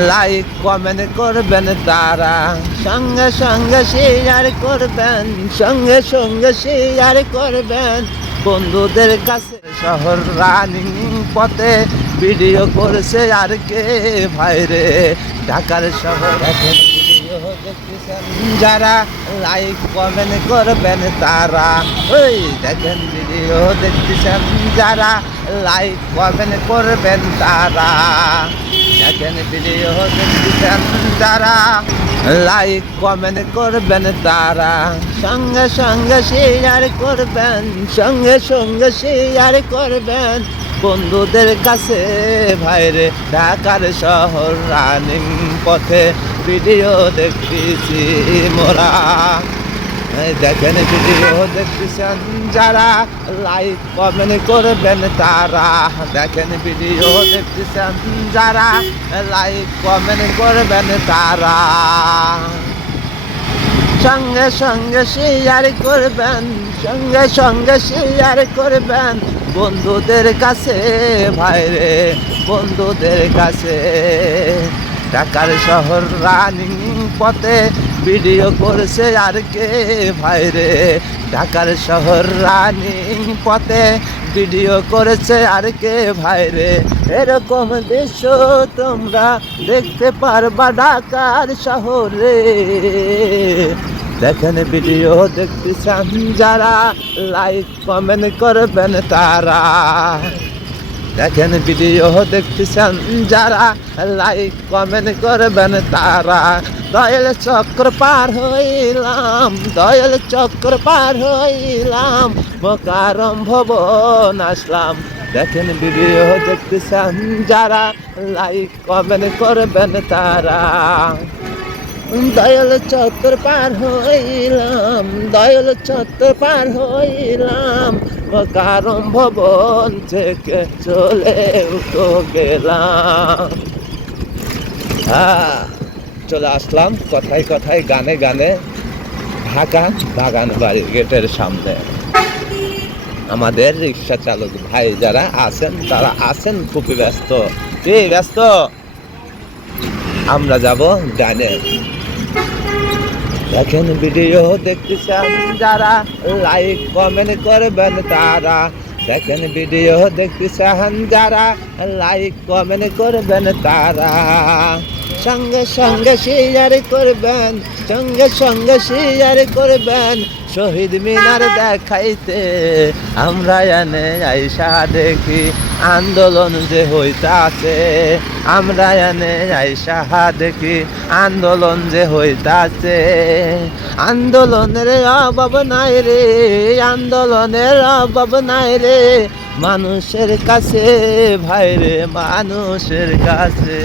Like comment করবেন তারা সঙ্গে সঙ্গে শেয়ার করবেন সঙ্গে সঙ্গে শেয়ার করবেন বন্ধুদের কাছে শহর রানিং পথে ভিডিও করছে আর কে? ভাইরে, ঢাকার শহর এখন যারা লাইক কমেন্ট করবেন তারা, ওই দেখেন ভিডিও দেখতেছেন, যারা লাইক কমেন্ট করবেন তারা। দেখেন ভিডিও দেখতেছেন, যারা লাইক কমেন্ট করবেন তারা। সঙ্গে সঙ্গে শেয়ার করবেন, সঙ্গে সঙ্গে শেয়ার করবেন। বন্ধুদের কাছে ভাইরে, ঢাকার শহর রানিং পথে ভিডিও দেখতেছি মোরা। দেখেন ভিডিও দেখতেছেন যারা। লাইক কমেন্ট করবেন তারা। দেখেন ভিডিও দেখতেছেন যারা। লাইক কমেন্ট করবেন তারা। সঙ্গে সঙ্গে শেয়ার করবেন, সঙ্গে সঙ্গে শেয়ার করবেন। বন্ধুদের কাছে, ভাইরে, বন্ধুদের কাছে। ঢাকার শহর রানিং পথে ভিডিও করছে আর কে ভাইরে ঢাকার শহর রানিং পথে ভিডিও করেছে আর কে ভাইরে এরকম দৃশ্য তোমরা দেখতে পারবা ঢাকার শহরে। দেখেন ভিডিও দেখতে চান যারা লাইক কমেন্ট করবেন তারা। দেখেন ভিডিও দেখতেছেন যারা লাইক কমেন্ট করবেন তারা। দয়াল চক্র পার হইলাম, দয়াল চক্র পার হইলাম মকারম ভবন আসলাম। দেখেন ভিডিও দেখতেছেন যারা লাইক কমেন্ট করবেন তারা। দয়াল চত্বর পার হইলাম, দয়াল চত্বর পার হইলাম কারণ ভবন থেকে চলে উঠো গেলাম। হ্যাঁ চলে আসলাম কথায় কথায় গানে গানে ঢাকা বাগান বাড়ির গেটের সামনে। আমাদের রিক্সা চালক ভাই যারা আছেন, তারা আছেন খুবই ব্যস্ত। কি ব্যস্ত? আমরা যাব ডানে দেখেন ভিডিও দেখতেছেন যারা লাইক কমেন্ট করবেন তারা। দেখেন ভিডিও দেখতেছেন যারা লাইক কমেন্ট করবেন তারা। সঙ্গে সঙ্গে শেয়ার করবেন সঙ্গে সঙ্গে শেয়ার করবেন। শহীদ মিনার দেখাইতে আমরা এনে আইসা দেখি আন্দোলন যে হইতাছে। আমরা এনে আইসা দেখি আন্দোলন যে হইতাছে। আন্দোলনের অভাব নাই রে আন্দোলনের অভাব নাই রে। মানুষের কাছে ভাইরে মানুষের কাছে।